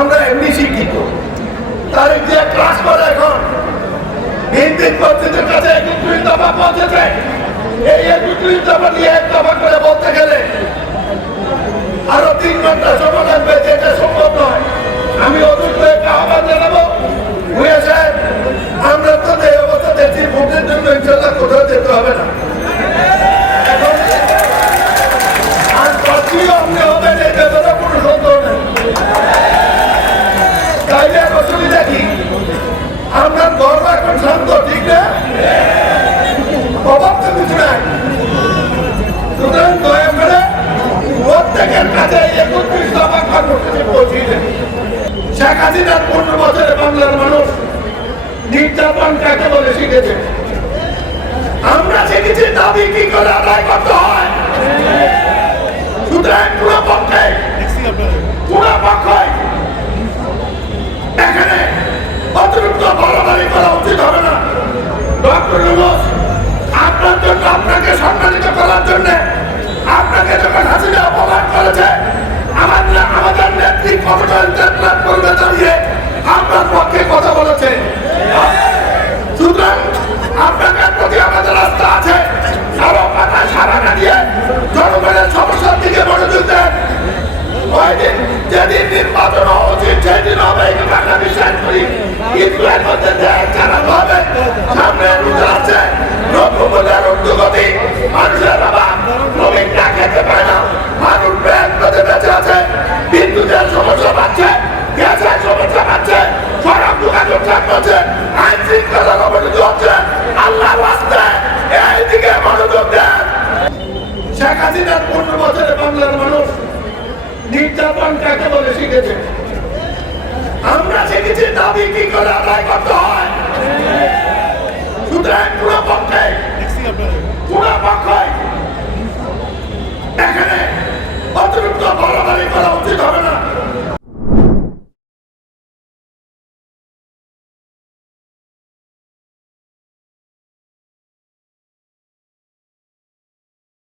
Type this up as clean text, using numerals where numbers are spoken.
আমরা এমনি শিক্ষিত, তারিখ দিয়ে ক্লাস করে এখন ভিত্তিক পদ্ধতির কাছে 31 দফা পৌঁছেছে। এই 31 দফা নিয়ে এক দফা করে বলতে গেলে আরো 3 ঘন্টা সময় লাগবে, যেটা সম্ভব নয়। আমি অযুক্ত একটা আহ্বান জানাবো, আমরা তো এই অবস্থা দেখছি, ভোটের জন্য ইনশাল্লাহ কোথাও যেতে হবে না। এখন আর প্রার্থীও আপনি হবেন, এই ব্যাপারে কোনো সন্দেহ নেই। তাইলে অসুবিধা কি? আপনার ধর্ম এখন শান্ত, ঠিক না? অভাব তো কিছু নাই। সুতরাং দয়া করে প্রত্যেকের কাছে 31 দফা কর্মসূচি পৌঁছিয়ে দেন। শেখ হাসিনার 15 বছরে বাংলার মানুষ নির্যাতন কাকে বলে শিখেছে। আমরা শিখেছি দাবি কি করে আদায় করতে হয়। সুতরাং পুরো পক্ষে এখানে অতিরিক্ত বাড়াবাড়ি করা উচিত হবে না। ডক্টর ইউনূস আপনার জন্য, আপনাকে সম্মানিত করার জন্য, আপনাকে যখন হাসিনা অপমান করেছে, আমাদের নেত্রী ক্ষমতা ইন্তেজলাম করবে দাঁড়িয়ে আপনার পক্ষে কথা বলেছে। সুতরাং আপনাদের প্রতি আমাদের আস্থা আছে। আরো কথা সারা না দিয়ে জনগণের সমস্যার দিকে মনোযোগ দেন। ওই দিন যেদিন নির্বাচন হওয়া উচিত সেদিন হবে, আমরা বিশ্বাস করি। কিন্তু এর মধ্যে দেশ চালানো হবে। সামনে রোজা আছে, দ্রব্যমূল্যের ঊর্ধ্বগতি, মানুষের অভাব, শ্রমিক না খেতে পায় না, মানুষ ব্যাংক বেঁচে আছে, বিদ্যুতের সমস্যা বাড়ছে, গ্যাসের সমস্যা বাড়ছে, সড়ক যোগাযোগ ঠিক হচ্ছে, আইন শৃঙ্খলার অবনতি হচ্ছে। আল্লাহ রাস্তে এইদিকে মনোযোগ দেন। শেখ হাসিনার 15 বছরে বাংলার মানুষ নির্যাতন কাকে বলে শিখেছে। আমরা শিখেছি দাবি কি করে আদায় করতে হয়। সুতরাং পুরো পক্ষে এখানে অতিরিক্ত বাড়াবাড়ি করা